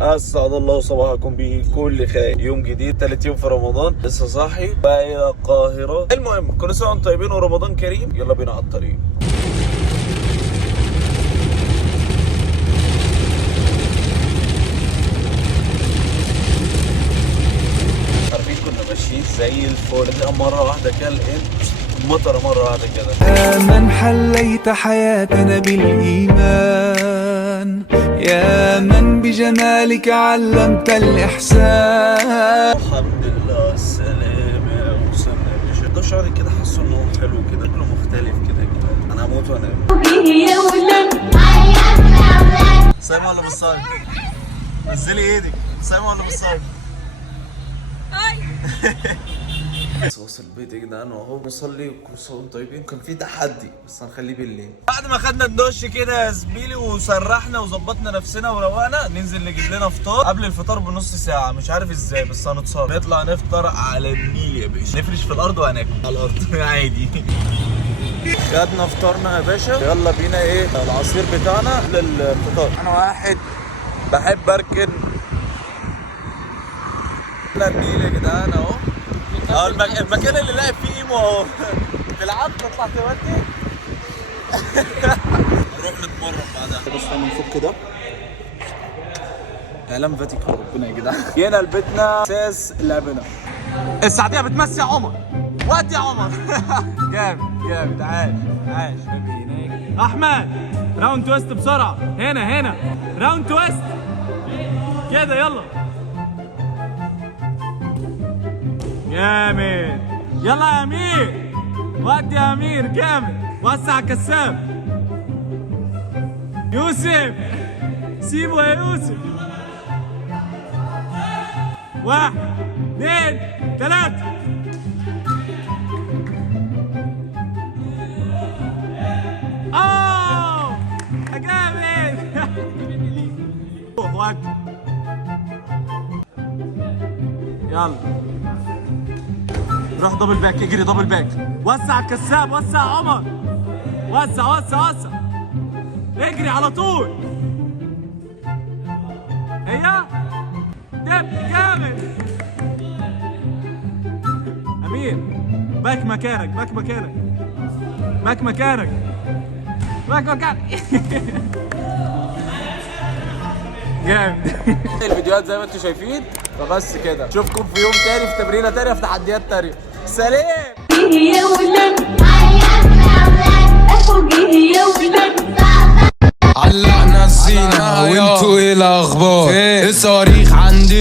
اسعد الله صباحكم بكل خير. يوم جديد، 3 يوم في رمضان، لسه صاحي بقى الى القاهره. المهم كل سنه وانتم طيبين ورمضان كريم. يلا بينا على الطريق. عارفين كنا ماشيين زي الفل، مره واحده كده لقيت مطره مره واحده كده. يا من حليت حياتنا بالإيمان، يا من بجمالك علمت الإحسان. الحمد لله على السلامة يا وصلنا يا باشا. ده شعري كده حاسه ان هو حلو كده، شكله مختلف كده. انا هموت وانام. صايمة ولا مش صايمة؟ نزلي ايدك. صايمة ولا مش صايمة؟ وصل البيت يا جدعان اهو، نصلي وكل سنه وانتم طيبين. كان في تحدي بس هنخليه بالليل. بعد ما خدنا الدش كده يا زميلي وسرحنا وظبطنا نفسنا وروقنا، ننزل نجيب لنا فطار قبل الفطار بنص ساعه. مش عارف ازاي بس هنتصرف. نطلع نفطر على النيل يا باشا، نفرش في الارض وهناكل على الارض عادي. خدنا فطارنا يا باشا، يلا بينا ايه العصير بتاعنا للفطار. انا واحد بحب اركن النيل يا جدعان اهو. المكان اللي لعب فيه ايمو اهو. تلعب تطلع تودي. نروح نتمرن بعدها. بس نفك ده اعلام فاتيكان ربنا يا جدعان. جينا لبيتنا اساس لعبنا. السعديه بتمسي يا عمر. ودي يا عمر. جامد جامد. عاش عاش احمد. راوند تويست بسرعه. هنا راوند تويست كده. يلا جامد. يلا يا امير. ودي يا امير جامد. وسع الكساب. يوسف سيبه يا يوسف. 1 2 3. اوه جامد. يلا روح دبل باك. اجري دبل باك. وسع الكساب. وسع يا عمر. وسع. اجري على طول. هي دب جامد. امير باك مكانك. جامد. الفيديوهات زي ما انتم شايفين. فبس كده، اشوفكم في يوم تاني، في تمرينه تانيه، في تحديات تانيه. سلام. علقنا الزينة وانتوا ايه الاخبار؟ الصواريخ عندي